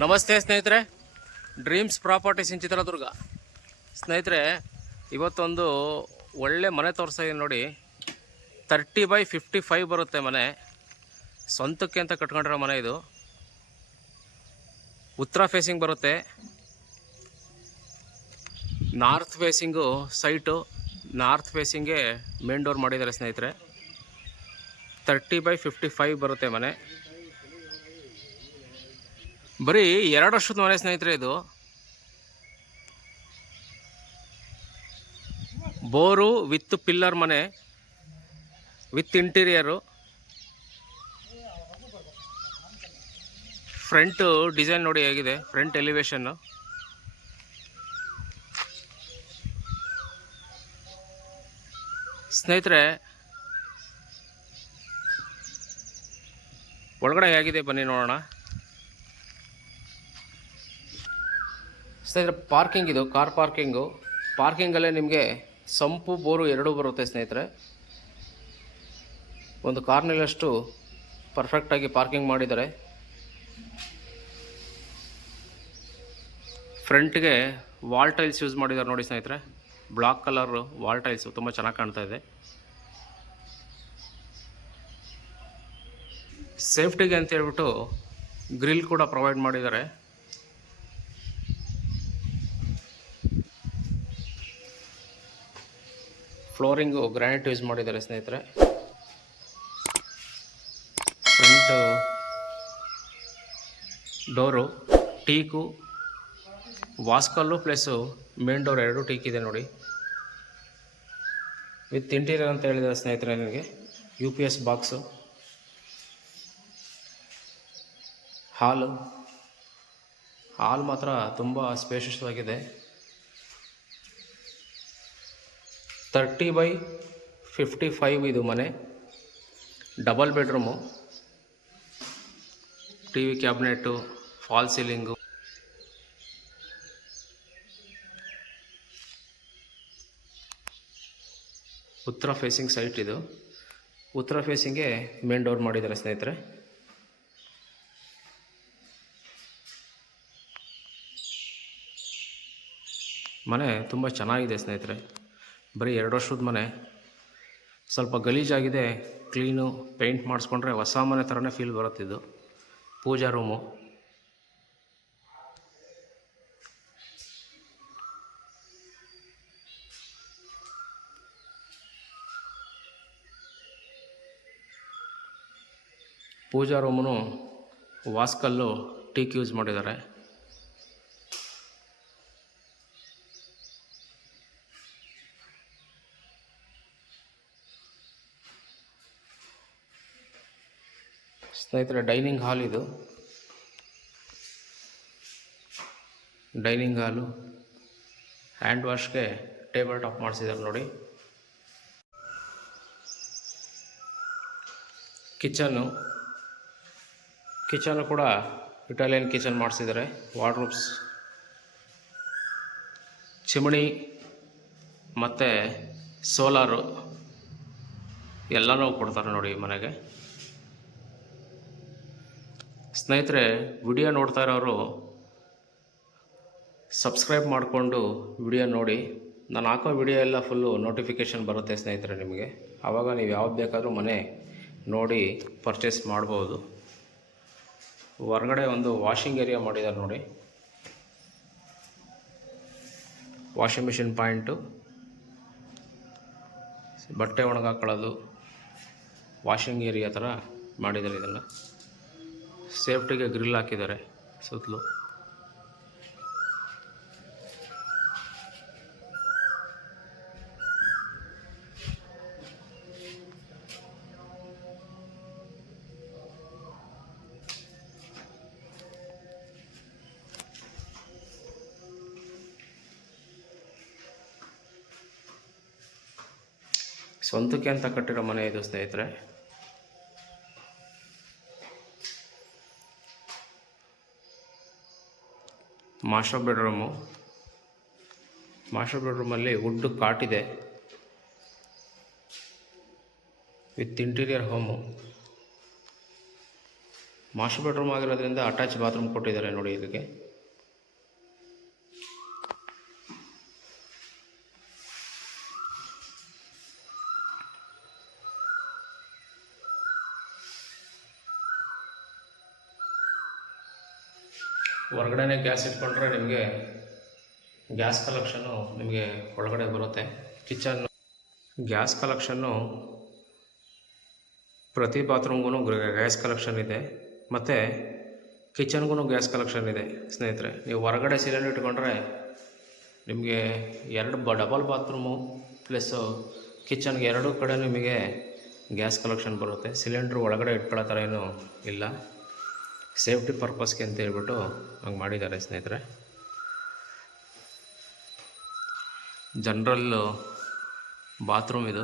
ನಮಸ್ತೆ ಸ್ನೇಹಿತರೆ, dreams properties ಇನ್ ಚಿತ್ರದುರ್ಗ. ಸ್ನೇಹಿತರೆ, ಇವತ್ತೊಂದು ಒಳ್ಳೆ ಮನೆ ತೋರಿಸ್ತಾ ಇದ್ದೀನಿ ನೋಡಿ. 30/55 ಬರುತ್ತೆ ಮನೆ. ಸ್ವಂತಕ್ಕೆ ಅಂತ ಕಟ್ಕೊಂಡಿರೋ ಮನೆ ಇದು. ಉತ್ತರ ಫೇಸಿಂಗ್ ಬರುತ್ತೆ. North facing site. ನಾರ್ತ್ ಫೇಸಿಂಗ್ಗೆ ಮೇನ್ ಡೋರ್ ಮಾಡಿದ್ದಾರೆ ಸ್ನೇಹಿತರೆ. 30/55 ಬರುತ್ತೆ ಮನೆ. ಬರೀ 2 ವರ್ಷದ ಮನೆ ಸ್ನೇಹಿತರೆ ಇದು. ಬೋರು ವಿತ್ ಪಿಲ್ಲರ್ ಮನೆ, ವಿತ್ ಇಂಟೀರಿಯರು. ಫ್ರಂಟ್ ಡಿಸೈನ್ ನೋಡಿ ಹೇಗಿದೆ, ಫ್ರಂಟ್ ಎಲಿವೇಶನ್ನು. ಸ್ನೇಹಿತರೆ, ಒಳಗಡೆ ಹೇಗಿದೆ ಬನ್ನಿ ನೋಡೋಣ. ಸ್ನೇಹಿತರೆ, ಪಾರ್ಕಿಂಗ್ ಇದು, ಕಾರ್ ಪಾರ್ಕಿಂಗು. ಪಾರ್ಕಿಂಗಲ್ಲೇ ನಿಮಗೆ ಸಂಪು ಬೋರು ಎರಡೂ ಬರುತ್ತೆ ಸ್ನೇಹಿತರೆ. ಒಂದು ಕಾರ್ನಲ್ಲಷ್ಟು ಪರ್ಫೆಕ್ಟಾಗಿ ಪಾರ್ಕಿಂಗ್ ಮಾಡಿದ್ದಾರೆ. ಫ್ರಂಟ್ಗೆ ವಾಲ್ ಟೈಲ್ಸ್ ಯೂಸ್ ಮಾಡಿದ್ದಾರೆ ನೋಡಿ ಸ್ನೇಹಿತರೆ. ಬ್ಲಾಕ್ ಕಲರ್ ವಾಲ್ ಟೈಲ್ಸು ತುಂಬ ಚೆನ್ನಾಗಿ ಕಾಣ್ತಾ ಇದೆ. ಸೇಫ್ಟಿಗೆ ಅಂತ ಹೇಳ್ಬಿಟ್ಟು ಗ್ರಿಲ್ ಕೂಡ ಪ್ರೊವೈಡ್ ಮಾಡಿದ್ದಾರೆ. ಫ್ಲೋರಿಂಗು ಗ್ರಾನೈಟ್ ಯೂಸ್ ಮಾಡಿದ್ದಾರೆ ಸ್ನೇಹಿತರೆ. ಫ್ರಂಟ್ ಡೋರು ಟೀಕು, ವಾಸ್ಕಲ್ಲು ಪ್ಲಸ್ಸು ಮೇನ್ ಡೋರ್ ಎರಡು ಟೀಕ್ ಇದೆ ನೋಡಿ. ವಿತ್ ಇಂಟೀರಿಯರ್ ಅಂತ ಹೇಳಿದ್ದಾರೆ ಸ್ನೇಹಿತರೆ. ನನಗೆ UPS ಬಾಕ್ಸು, ಹಾಲ್ ಮಾತ್ರ ತುಂಬ ಸ್ಪೇಷಿಯಸ್ ಆಗಿದೆ. 30/55 ಇದು ಮನೆ. Double bedroom, TV cabinet, fall ceiling. ಉತ್ತರ ಫೇಸಿಂಗ್ ಸೈಟ್ ಇದು. ಉತ್ತರ ಫೇಸಿಂಗ್ಗೆ ಮೇನ್ ಡೋರ್ ಮಾಡಿದ್ದಾರೆ ಸ್ನೇಹಿತರೆ. ಮನೆ ತುಂಬ ಚೆನ್ನಾಗಿದೆ ಸ್ನೇಹಿತರೆ. ಬರೀ 2 ವರ್ಷದ ಮನೆ. ಸ್ವಲ್ಪ ಗಲೀಜಾಗಿದೆ, ಕ್ಲೀನು ಪೇಂಟ್ ಮಾಡಿಸ್ಕೊಂಡ್ರೆ ಹೊಸ ಮನೆ ಥರನೇ ಫೀಲ್ ಬರುತ್ತಿದ್ದು. ಪೂಜಾ ರೂಮು, ವಾಸ್ಕಲ್ಲು ಟೀಕ್ ಯೂಸ್ ಮಾಡಿದ್ದಾರೆ. ಸ್ನೇಹಿತರೆ, ಡೈನಿಂಗ್ ಹಾಲ್ ಇದು. ಡೈನಿಂಗ್ ಹಾಲು, ಹ್ಯಾಂಡ್ ವಾಶ್ಗೆ ಟೇಬಲ್ ಟಾಪ್ ಮಾಡಿಸಿದ್ದಾರೆ ನೋಡಿ. ಕಿಚನ್ನು ಕೂಡ ಇಟಾಲಿಯನ್ ಕಿಚನ್ ಮಾಡಿಸಿದ್ದಾರೆ. ವಾರ್ಡ್ರೋಬ್ಸ್, ಚಿಮಣಿ ಮತ್ತು ಸೋಲಾರು ಎಲ್ಲನೂ ಕೊಡ್ತಾರೆ ನೋಡಿ ಮನೆಗೆ. ಸ್ನೇಹಿತರೆ, ವಿಡಿಯೋ ನೋಡ್ತಾ ಇರೋರು ಸಬ್ಸ್ಕ್ರೈಬ್ ಮಾಡಿಕೊಂಡು ವಿಡಿಯೋ ನೋಡಿ. ನಾನು ಹಾಕೋ ವಿಡಿಯೋ ಎಲ್ಲ ಫುಲ್ಲು ನೋಟಿಫಿಕೇಷನ್ ಬರುತ್ತೆ ಸ್ನೇಹಿತರೆ ನಿಮಗೆ. ಆವಾಗ ನೀವು ಯಾವ್ದು ಬೇಕಾದರೂ ಮನೆ ನೋಡಿ ಪರ್ಚೇಸ್ ಮಾಡ್ಬೋದು. ಹೊರಗಡೆ ಒಂದು ವಾಷಿಂಗ್ ಏರಿಯಾ ಮಾಡಿದ್ದಾರೆ ನೋಡಿ. ವಾಷಿಂಗ್ ಮಿಷಿನ್ ಪಾಯಿಂಟು, ಬಟ್ಟೆ ಒಣಗಾಕೊಳ್ಳೋದು, ವಾಷಿಂಗ್ ಏರಿಯಾ ಥರ ಮಾಡಿದ್ದಾರೆ. ಇದನ್ನು ಸೇಫ್ಟಿಗೆ ಗ್ರಿಲ್ ಹಾಕಿದ್ದಾರೆ ಸುತ್ತಲೂ. ಸ್ವಂತಕ್ಕೆ ಅಂತ ಕಟ್ಟಿರೋ ಮನೆ ಇದು ಸ್ನೇಹಿತರೆ. ಮಾಸ್ಟರ್ ಬೆಡ್ರೂಮಲ್ಲಿ ವುಡ್ ಕಾಟ್ ಇದೆ. With interior home. Master bedroom ಆಗಿರೋದ್ರಿಂದ ಅಟ್ಯಾಚ್ ಬಾತ್ರೂಮ್ ಕೊಟ್ಟಿದ್ದಾರೆ ನೋಡಿ ಇದಕ್ಕೆ. ಹೊರಗಡೆನೇ ಗ್ಯಾಸ್ ಇಟ್ಕೊಂಡ್ರೆ ನಿಮಗೆ ಗ್ಯಾಸ್ ಕಲೆಕ್ಷನ್ನು ನಿಮಗೆ ಒಳಗಡೆ ಬರುತ್ತೆ. ಕಿಚನ್ ಗ್ಯಾಸ್ ಕಲೆಕ್ಷನ್ನು ಪ್ರತಿ ಬಾತ್ರೂಮ್ಗೂ ಗ್ಯಾಸ್ ಕಲೆಕ್ಷನ್ ಇದೆ, ಮತ್ತು ಕಿಚನ್ಗೂ ಗ್ಯಾಸ್ ಕಲೆಕ್ಷನ್ ಇದೆ ಸ್ನೇಹಿತರೆ. ನೀವು ಹೊರಗಡೆ ಸಿಲಿಂಡರ್ ಇಟ್ಕೊಂಡ್ರೆ ನಿಮಗೆ ಡಬಲ್ ಬಾತ್ರೂಮು ಪ್ಲಸ್ಸು ಕಿಚನ್ಗೆ ಎರಡೂ ಕಡೆ ನಿಮಗೆ ಗ್ಯಾಸ್ ಕಲೆಕ್ಷನ್ ಬರುತ್ತೆ. ಸಿಲಿಂಡ್ರ್ ಒಳಗಡೆ ಇಟ್ಕೊಳ್ಳೋ ಥರ ಏನೂ ಇಲ್ಲ, ಸೇಫ್ಟಿ ಪರ್ಪಸ್ಗೆ ಅಂತ ಹೇಳ್ಬಿಟ್ಟು ಹಂಗೆ ಮಾಡಿದ್ದಾರೆ ಸ್ನೇಹಿತರೆ. ಜನರಲ್ ಬಾತ್ರೂಮ್ ಇದು.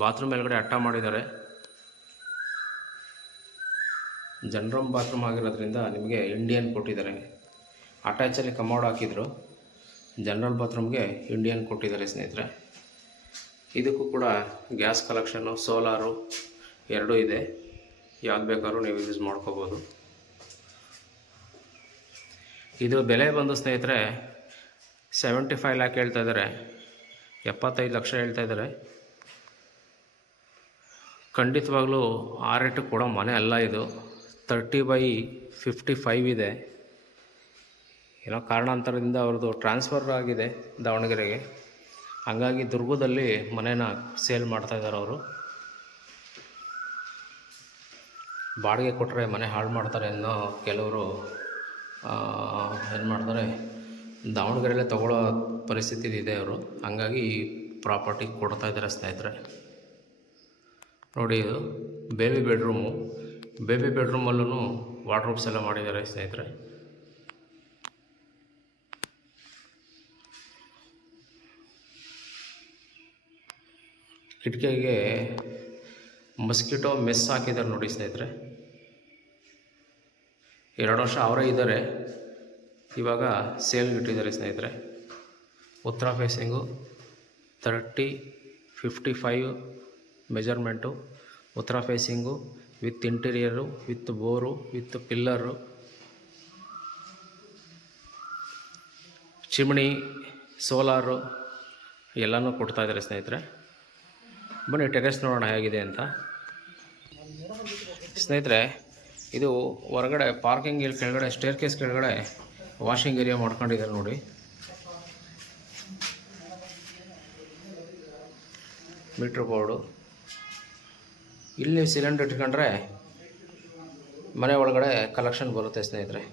ಬಾತ್ರೂಮ್ ಮೇಲ್ಗಡೆ ಅಟ್ಟ ಮಾಡಿದ್ದಾರೆ. ಜನರಲ್ ಬಾತ್ರೂಮ್ ಆಗಿರೋದ್ರಿಂದ ನಿಮಗೆ ಇಂಡಿಯನ್ ಕೊಟ್ಟಿದ್ದಾರೆ. ಅಟ್ಯಾಚಲ್ಲಿ ಕಮೋಡ್ ಹಾಕಿದ್ರು, ಜನರಲ್ ಬಾತ್ರೂಮ್ಗೆ ಇಂಡಿಯನ್ ಕೊಟ್ಟಿದ್ದಾರೆ ಸ್ನೇಹಿತರೆ. ಇದಕ್ಕೂ ಕೂಡ ಗ್ಯಾಸ್ ಕಲೆಕ್ಷನ್ನು ಸೋಲಾರು ಎರಡೂ ಇದೆ. ಯಾವ್ದು ಬೇಕಾದ್ರೂ ನೀವು ಯೂಸ್ ಮಾಡ್ಕೋಬೋದು. ಇದು ಬೆಲೆ ಬಂದು ಸ್ನೇಹಿತರೆ 75 ಲ್ಯಾಕ್ ಹೇಳ್ತಾ ಇದ್ದಾರೆ, 75 ಲಕ್ಷ ಹೇಳ್ತಾ ಇದ್ದಾರೆ. ಖಂಡಿತವಾಗ್ಲೂ ಆ ರೇಟಿಗೆ ಕೊಡೋ ಮನೆ ಅಲ್ಲ ಇದು. 30/55 ಇದೆ. ಏನೋ ಕಾರಣಾಂತರದಿಂದ ಅವ್ರದ್ದು ಟ್ರಾನ್ಸ್ಫರ್ ಆಗಿದೆ ದಾವಣಗೆರೆಗೆ, ಹಾಗಾಗಿ ದುರ್ಗದಲ್ಲಿ ಮನೇನ ಸೇಲ್ ಮಾಡ್ತಾಯಿದ್ದಾರೆ ಅವರು. ಬಾಡಿಗೆ ಕೊಟ್ಟರೆ ಮನೆ ಹಾಳು ಮಾಡ್ತಾರೆ ಅನ್ನೋ ಕೆಲವರು ಏನು ಮಾಡ್ತಾರೆ, ದಾವಣಗೆರೆಯಲ್ಲೇ ತೊಗೊಳ್ಳೋ ಪರಿಸ್ಥಿತಿ ಇದೆ ಅವರು. ಹಂಗಾಗಿ ಈ ಪ್ರಾಪರ್ಟಿ ಕೊಡ್ತಾ ಇದ್ದಾರೆ ಸ್ನೇಹಿತರೆ. ನೋಡಿ, ಇದು ಬೇಬಿ ಬೆಡ್ರೂಮು. ಬೇಬಿ ಬೆಡ್ರೂಮಲ್ಲೂ ವಾರ್ಡ್ರೋಬ್ಸ್ ಎಲ್ಲ ಮಾಡಿದ್ದಾರೆ ಸ್ನೇಹಿತರೆ. ಕಿಟಕಿಗೆ ಮಸ್ಕಿಟೋ ಮೆಸ್ ಹಾಕಿದ್ದಾರೆ ನೋಡಿ ಸ್ನೇಹಿತರೆ. 2 ವರ್ಷ ಅವರೇ ಇದ್ದಾರೆ, ಇವಾಗ ಸೇಲ್ಗೆ ಇಟ್ಟಿದ್ದಾರೆ ಸ್ನೇಹಿತರೆ. ಉತ್ತರ ಫೇಸಿಂಗು 30/55 ಮೆಜರ್ಮೆಂಟು. ಉತ್ತರ facing with interior, with bore, with pillar, chimney, solar ಎಲ್ಲನೂ ಕೊಡ್ತಾಯಿದ್ದಾರೆ ಸ್ನೇಹಿತರೆ. ಬನ್ನಿ ಟೆರೆಸ್ ನೋಡೋಣ ಹೇಗಿದೆ ಅಂತ ಸ್ನೇಹಿತರೆ. ಇದು ಹೊರಗಡೆ ಪಾರ್ಕಿಂಗ್ ಇಲ್ಲಿ ಕೆಳಗಡೆ ಸ್ಟೇರ್ ಕೇಸ್ ಕೆಳಗಡೆ ವಾಷಿಂಗ್ ಏರಿಯಾ ಮಾಡ್ಕೊಂಡಿದ್ದಾರೆ ನೋಡಿ. Meter board. ಇಲ್ಲಿ ನೀವು ಸಿಲಿಂಡರ್ ಇಟ್ಕೊಂಡ್ರೆ ಮನೆ ಒಳಗಡೆ ಕಲೆಕ್ಷನ್ ಬರುತ್ತೆ ಸ್ನೇಹಿತರೆ.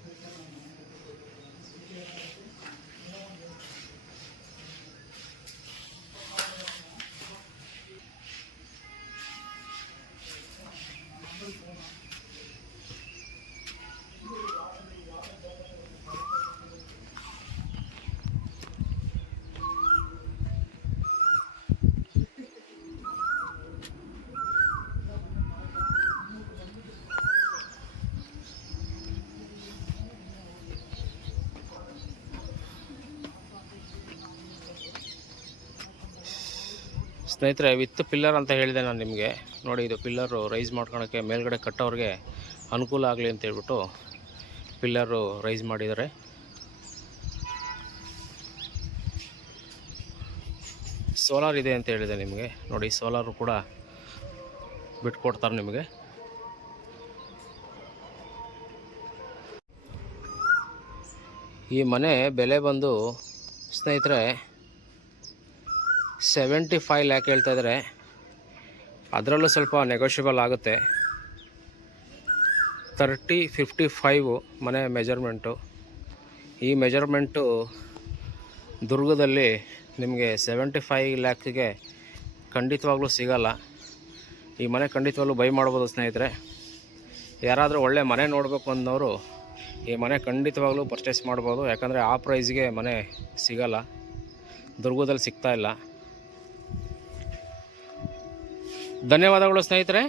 ಸ್ನೇಹಿತರೆ, ವಿತ್ ಪಿಲ್ಲರ್ ಅಂತ ಹೇಳಿದೆ ನಾನು ನಿಮಗೆ. ನೋಡಿ, ಇದು ಪಿಲ್ಲರು ರೈಸ್ ಮಾಡ್ಕೊಳಕ್ಕೆ ಮೇಲ್ಗಡೆ ಕಟ್ಟೋರಿಗೆ ಅನುಕೂಲ ಆಗಲಿ ಅಂತ ಹೇಳ್ಬಿಟ್ಟು ಪಿಲ್ಲರು ರೈಸ್ ಮಾಡಿದ್ದಾರೆ. ಸೋಲಾರ್ ಇದೆ ಅಂತ ಹೇಳಿದೆ ನಿಮಗೆ. ನೋಡಿ, ಸೋಲಾರು ಕೂಡ ಬಿಟ್ಕೊಡ್ತಾರೆ ನಿಮಗೆ. ಈ ಮನೆ ಬೆಲೆ ಬಂದು ಸ್ನೇಹಿತರೆ 75 ಲ್ಯಾಕ್ ಹೇಳ್ತಾ ಇದ್ದಾರೆ. ಅದರಲ್ಲೂ ಸ್ವಲ್ಪ ನೆಗೋಷಿಯಬಲ್ ಆಗುತ್ತೆ. 30/55 ಮನೆ ಮೆಜರ್ಮೆಂಟು. ಈ ಮೆಜರ್ಮೆಂಟು ದುರ್ಗದಲ್ಲಿ ನಿಮಗೆ 75 ಲ್ಯಾಕ್ಗೆ ಖಂಡಿತವಾಗ್ಲೂ ಸಿಗಲ್ಲ. ಈ ಮನೆ ಖಂಡಿತವಾಗ್ಲೂ ಬೈ ಮಾಡ್ಬೋದು ಸ್ನೇಹಿತರೆ. ಯಾರಾದರೂ ಒಳ್ಳೆ ಮನೆ ನೋಡಬೇಕು ಅನ್ನೋರು ಈ ಮನೆ ಖಂಡಿತವಾಗ್ಲೂ ಪರ್ಚೇಸ್ ಮಾಡ್ಬೋದು. ಯಾಕಂದರೆ ಆ ಪ್ರೈಸ್ಗೆ ಮನೆ ಸಿಗಲ್ಲ, ದುರ್ಗದಲ್ಲಿ ಸಿಗ್ತಾಯಿಲ್ಲ. ಧನ್ಯವಾದಗಳು ಸ್ನೇಹಿತರೆ.